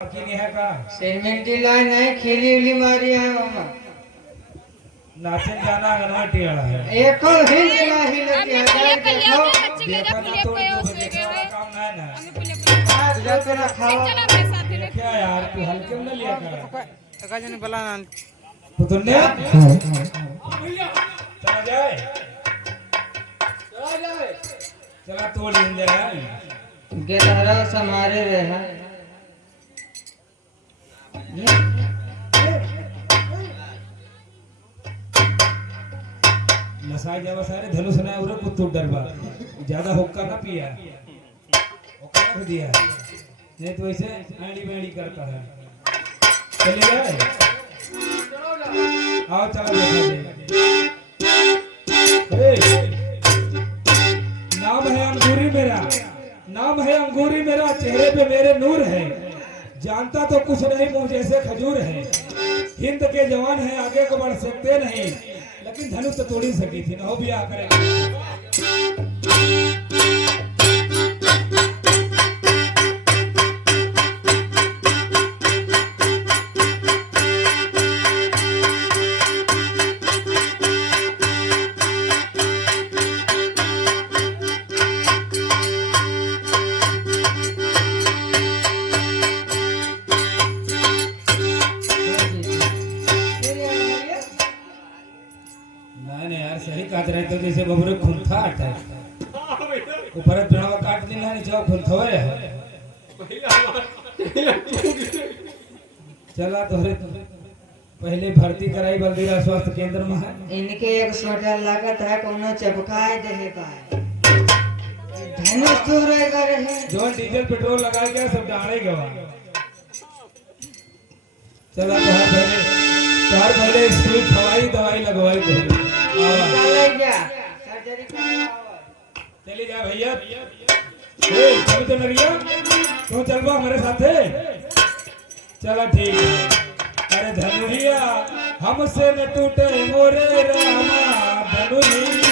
नहीं है का सीमेंटी लाइन है, खिली उली मारी है मामा। नाचन जाना गनवाटी वाला है एक और हिल ना हिल के देखो देखा ना तो देखने वाला काम ना है ना आज जो तेरा खावा क्या यार तू हल्के में लिया कर का जने बला तो तुमने चला जाए चला तोड़ लेंगे यार गेलहरा समारे रहे नसाई जावा सारे धनुष ना उरे कुत्तू डरबा ज्यादा हुक्का ना पिया हुक्का ना दिया नहीं तो ऐसे आड़ी बेड़ी करता है चले जाए आओ चला देखा दे नाम है अंगूरी मेरा नाम है अंगूरी मेरा चेहरे पे मेरे नूर है जानता तो कुछ नहीं मुंह जैसे खजूर है हिंद के जवान हैं आगे को बढ़ सकते नहीं लेकिन धनुष तो तोड़ ही सकी थी ना हो भी आकर सही काट रहे तो जैसे बबरे खुंथा है ऊपर पेड़वा काट देना नहीं जाओ खुंथवे है चला तोरे पहले भर्ती कराई बलदीरा स्वास्थ्य केंद्र में है इनके एक सोटा लागत है कोनो चपकाए देहे का धनुष तू रहेगा रहे जो डीजल पेट्रोल लगा के सब डाले गवा चला तोहर पहले सुई खवाई दवाई लगवाई तो चली जा भैया चल तो नरिया तू चलवा हमारे साथ चला ठीक है अरे धनुरिया हमसे न टूटे मोरे रामा धनुरिया